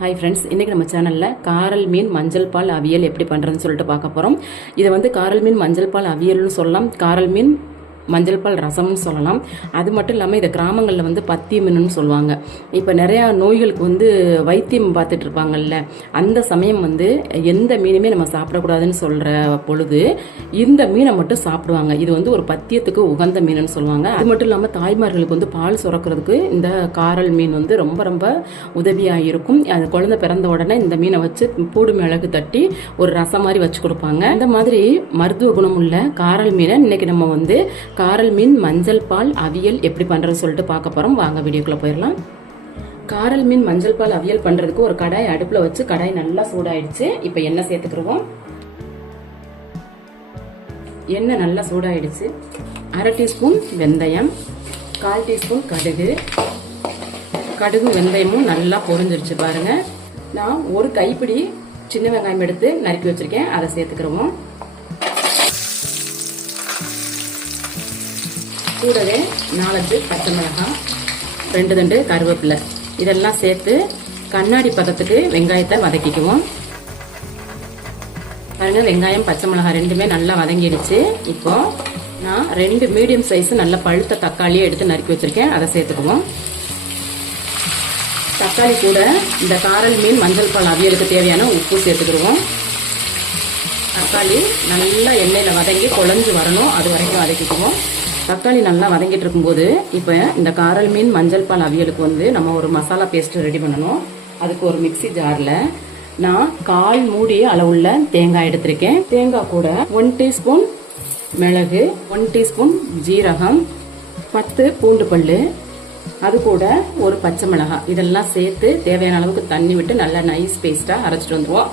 Hi friends இன்றைக்கி நம்ம சேனலில் காரல் மீன் மஞ்சள் பால் அவியல் எப்படி பண்ணுறதுன்னு சொல்லிட்டு பார்க்க போகிறோம் இதை வந்து காரல் மீன் மஞ்சள் பால் அவியல்னு சொல்லலாம். காரல் மீன் மஞ்சள் பால் ரசம்னு சொல்லலாம். அது மட்டும் இல்லாமல் இதை கிராமங்களில் வந்து பத்திய மீனுன்னு சொல்லுவாங்க. இப்போ நிறையா நோய்களுக்கு வந்து வைத்தியம் பார்த்துட்டு இருப்பாங்கல்ல அந்த சமயம் வந்து எந்த மீனுமே நம்ம சாப்பிடக்கூடாதுன்னு சொல்கிற பொழுது இந்த மீனை மட்டும் சாப்பிடுவாங்க. இது வந்து ஒரு பத்தியத்துக்கு உகந்த மீனுன்னு சொல்லுவாங்க. அது மட்டும் இல்லாமல் தாய்மார்களுக்கு வந்து பால் சுரக்கிறதுக்கு இந்த காரல் மீன் வந்து ரொம்ப ரொம்ப உதவியாக இருக்கும் அது குழந்தை பிறந்த உடனே இந்த மீனை வச்சு பூடு மிளகு தட்டி ஒரு ரசம் மாதிரி வச்சு கொடுப்பாங்க. இந்த மாதிரி மருத்துவ குணம் உள்ள காரல் மீனை இன்னைக்கு நம்ம வந்து காரல் மீன் மஞ்சள் பால் அவியல் எப்படி பண்ணுறதுன்னு சொல்லிட்டு பார்க்க போகிறோம் வாங்க வீடியோக்குள்ளே போயிடலாம். காரல் மீன் மஞ்சள் பால் அவியல் பண்ணுறதுக்கு ஒரு கடாய் அடுப்பில் வச்சு கடாய் நல்லா சூடாயிடுச்சு. இப்போ எண்ணெய் சேர்த்துக்கிருவோம். எண்ணெய் நல்லா சூடாயிடுச்சு. அரை டீஸ்பூன் வெந்தயம் கால் டீஸ்பூன் கடுகு. கடுகு வெந்தயமும் நல்லா பொரிஞ்சிருச்சு பாருங்க. நான் ஒரு கைப்பிடி சின்ன வெங்காயம் எடுத்து நறுக்கி வச்சிருக்கேன். அதை சேர்த்துக்கிறோம் கூடவே நாலஞ்சு பச்சை மிளகாய் ரெண்டு ரெண்டு கருவேப்பிலை. இதெல்லாம் சேர்த்து கண்ணாடி பதத்துக்கு வெங்காயத்தை வதக்கிக்குவோம். பாருங்கள் வெங்காயம் பச்சை மிளகாய் ரெண்டுமே நல்லா வதங்கிடுச்சு. இப்போ நான் ரெண்டு மீடியம் சைஸ் நல்ல பழுத்த தக்காளியை எடுத்து நறுக்கி வச்சிருக்கேன். அதை சேர்த்துக்குவோம். தக்காளி கூட இந்த காரல் மீன் மஞ்சள் பால் அவியலுக்கு தேவையான உப்பு சேர்த்துக்கிடுவோம். தக்காளி நல்லா எண்ணெயில் வதங்கி குழஞ்சு வரணும். அது வரைக்கும் வதக்கிக்குவோம். தக்காளி நல்லா வதங்கிட்டு இருக்கும்போது இப்போ இந்த காரல் மீன் மஞ்சள் பால் அவியலுக்கு வந்து நம்ம ஒரு மசாலா பேஸ்ட்டு ரெடி பண்ணணும். அதுக்கு ஒரு மிக்சி ஜாரில் நான் கால் மூடி அளவுள்ள தேங்காய் எடுத்திருக்கேன். தேங்காய் கூட ஒன் டீஸ்பூன் மிளகு ஒன் டீஸ்பூன் ஜீரகம் பத்து பூண்டு பல்லு அது கூட ஒரு பச்சை மிளகாய். இதெல்லாம் சேர்த்து தேவையான அளவுக்கு தண்ணி விட்டு நல்லா நைஸ் பேஸ்ட்டாக அரைச்சிட்டு வந்துடுவோம்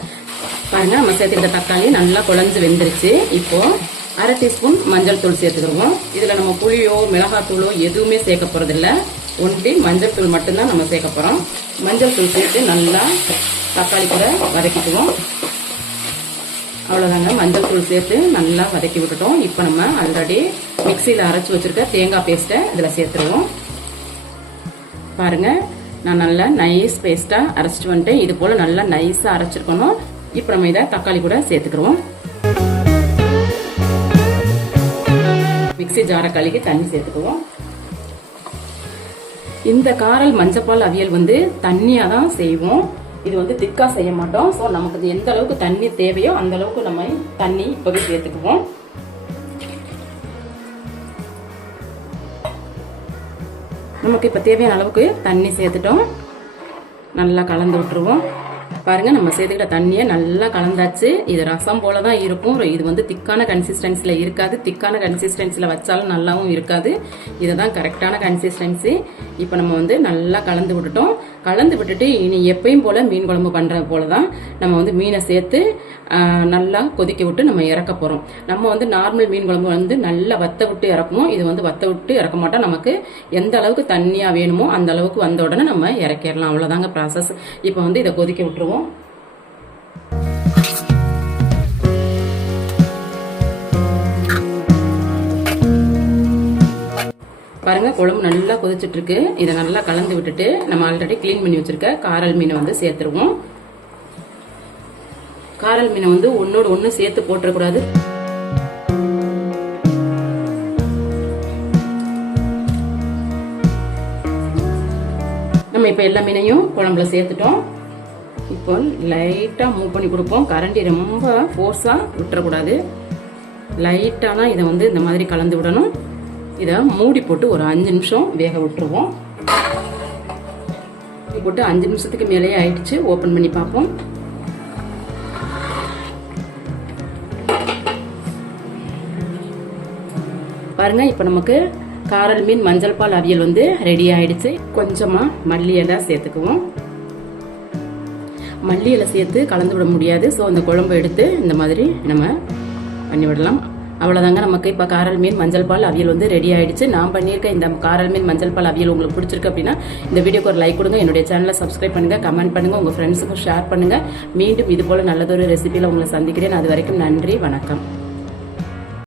பாருங்க நம்ம சேர்த்துக்கிட்ட தக்காளி நல்லா குழஞ்சு வெந்துருச்சு. இப்போது அரை டீஸ்பூன் மஞ்சள் தூள் சேர்த்துக்கிருவோம் இதில் நம்ம புளியோ மிளகாத்தூளோ எதுவுமே சேர்க்க போகிறதில்ல ஒன்லி மஞ்சள் தூள் மட்டும்தான் நம்ம சேர்க்க போகிறோம் மஞ்சள் தூள் சேர்த்து நல்லா தக்காளி கூட வதக்கிக்குவோம். அவ்வளோதாங்க மஞ்சள் தூள் சேர்த்து நல்லா வதக்கி விட்டுட்டோம். இப்போ நம்ம ஆல்ரெடி மிக்சியில் அரைச்சி வச்சுருக்க தேங்காய் பேஸ்ட்டை இதில் சேர்த்துருவோம். பாருங்க. நான் நல்லா நைஸ் பேஸ்ட்டாக அரைச்சிட்டு வந்துட்டேன். இது போல் நல்லா நைஸாக அரைச்சிருக்கணும். இப்போ நம்ம இதை தக்காளி கூட சேர்த்துக்கிறோம் மிக்சி ஜாரை கழுகி தண்ணி சேர்த்துக்குவோம். இந்த காரல் மஞ்சப்பால் அவியல் வந்து தண்ணியாக தான் செய்வோம். இது வந்து திக்காக செய்ய மாட்டோம். ஸோ நமக்கு எந்த அளவுக்கு தண்ணி தேவையோ அந்த அளவுக்கு நம்ம தண்ணி இப்போவே சேர்த்துக்குவோம். நமக்கு இப்போ தேவையான அளவுக்கு தண்ணி சேர்த்துட்டோம். நல்லா கலந்து விட்டுருவோம். பாருங்கள் நம்ம சேர்த்துக்கிட்ட தண்ணியை நல்லா கலந்தாச்சு. இது ரசம் போல தான் இருக்கும் இது வந்து திக்கான கன்சிஸ்டன்சியில் இருக்காது. திக்கான கன்சிஸ்டன்சியில் வச்சாலும் நல்லாவும் இருக்காது. இதுதான் கரெக்டான கன்சிஸ்டன்சி இப்போ நம்ம வந்து நல்லா கலந்து விட்டுட்டோம். கலந்து விட்டுட்டு இனி எப்பயும் போல் மீன் குழம்பு பண்ணுறது போல தான் நம்ம வந்து மீனை சேர்த்து நல்லா கொதிக்க விட்டு நம்ம இறக்க போகிறோம் நம்ம வந்து நார்மல் மீன் குழம்பு வந்து நல்லா வத்த விட்டு இறக்குவோம் இது வந்து வத்த விட்டு இறக்க மாட்டோம் நமக்கு எந்த அளவுக்கு தண்ணியாக வேணுமோ அந்த அளவுக்கு வந்த உடனே நம்ம இறக்கிடலாம். அவ்வளோதாங்க ப்ராசஸ் இப்போ வந்து இதை கொதிக்க விட்டுருவோம். பாருங்கள் குழம்பு நல்லா கொதிச்சுட்ருக்கு. இதை நல்லா கலந்து விட்டுட்டு நம்ம ஆல்ரெடி க்ளீன் பண்ணி வச்சிருக்க காரல் மீனை வந்து சேர்த்துருவோம். காரல் மீனை வந்து ஒன்றோடு ஒன்று சேர்த்து போட்டுறக்கூடாது. நம்ம இப்போ எல்லா மீனையும் குழம்புல சேர்த்துட்டோம். இப்போ லைட்டாக மூவ் பண்ணி கொடுப்போம். கரண்டி ரொம்ப ஃபோர்ஸாக விட்டுறக்கூடாது. லைட்டாக தான் இதை வந்து இந்த மாதிரி கலந்து விடணும். இதை மூடி போட்டு ஒரு அஞ்சு நிமிஷம் வேக விட்டுருவோம். போட்டு அஞ்சு நிமிஷத்துக்கு மேலேயே ஆயிடுச்சு. ஓப்பன் பண்ணி பார்ப்போம். பாருங்க இப்போ நமக்கு காரல் மீன் மஞ்சள் பால் அவியல் வந்து ரெடி ஆயிடுச்சு. கொஞ்சமாக மல்லி சேர்த்துக்குவோம். மல்லி இலை சேர்த்து கலந்து விட முடியாது. ஸோ அந்த குழம்பு எடுத்து இந்த மாதிரி நம்ம பண்ணி விடலாம். அவ்வளோதாங்க நமக்கு. இப்போ காரல் மீன் மஞ்சள் பால் அவியல் வந்து ரெடி ஆகிடுச்சு நான் பண்ணியிருக்க இந்த காரல் மீன் மஞ்சள் பால் அவியல் உங்களுக்கு பிடிச்சிருக்கு அப்படின்னா இந்த வீடியோக்கு ஒரு லைக் கொடுங்க. என்னுடைய சேனலை சப்ஸ்கிரைப் பண்ணுங்கள் கமெண்ட் பண்ணுங்கள் உங்கள் ஃப்ரெண்ட்ஸுக்கும் ஷேர் பண்ணுங்கள் மீண்டும் இது போல் நல்லதொரு ரெசிபியில் உங்களை சந்திக்கிறேன். அது வரைக்கும் நன்றி வணக்கம்.